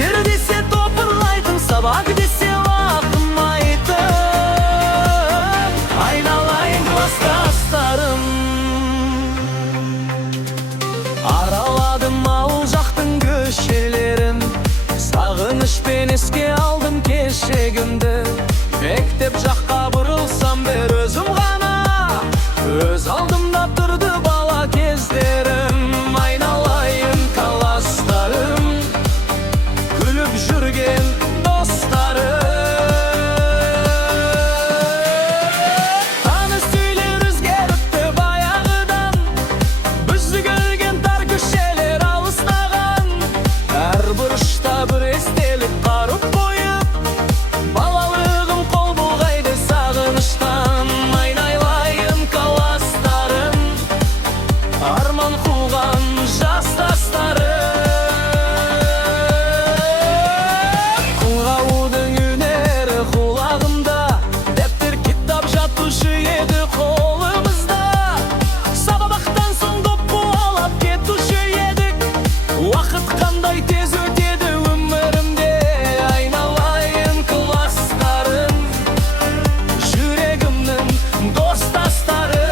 Вечер десе топырлайтын, сабак десе лақымайтын. Айналайын класстастарым. Араладым ауыл жақтың көшелерін, сағынышпен еске алдым кешегімді. Мектеп жаққа бұрылсам бер өзім ғана, өз алдымда тұрды бала кездерім. Айналайын класстарым, күліп жүрген достарым. Таныс үйлер өзгеріпті баяғыдан, бізді көрген тар көшелер алыстаған. Әр бұрышта бір естелік қарып қойып, балалығым қол бұлғайды сағыныштан. Айналайын класстарым, арман қуған жастастарым. Қылғаудың үнері құлағымда, дәптер кітап жатушы еді қолымызда. Сабақтан соң доп қуалап кетуші едік, уақыт қандай тез өтеді өмірімде. Айналайын класстарым, жүрегімнің достастары.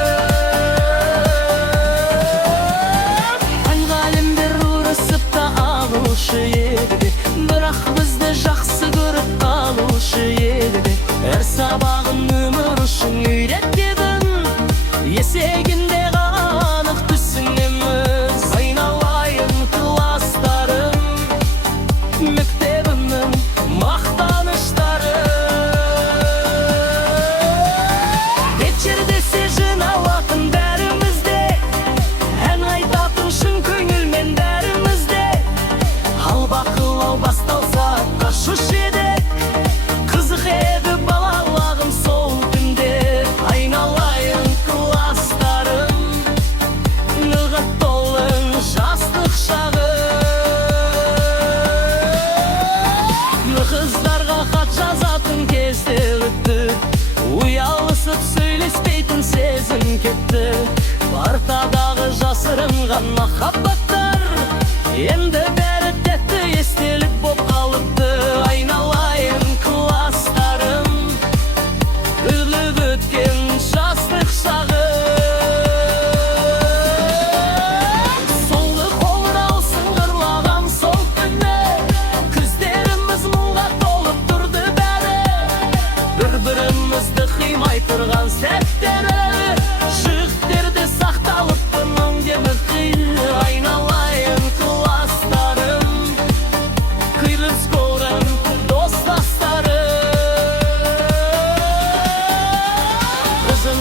Айғалімдер ұрысып та алушы еді, бірақ бізді жақсы көріп қалушы еді. Әр сабағын өмір үшін үйреткен, есегінде қанық түсінеміз. Айналайын класстарым, мектебімнің мақтаныштары. Вечер десе жиналатын бәрімізде, ән айтатын шын көңілмен бәрімізде. Ал бақылау басталса қашушы едік, қызық еді балалығым сол түнде. Айналайын класстарым, үміт толы жастық шағы. Қыздарға хат жазатын кезде өтті, ұялысып сөйлеспейтін сезім кетті. Партадағы жасырынған махаббаттар енді бәрі тәтті естелік боп қалыпты. Айналайын класстарым, үрліп өткен жастық шағы. Соңғы қоңырау сыңғырлаған сол күні, күздеріміз мұңға толып тұрды бәрі. Бір-бірімізді қимай тұрған сәттері, жүректерде сақталыпты өңдемі қилы. Айналайын класстарым, қилы скорым достастары. Қызым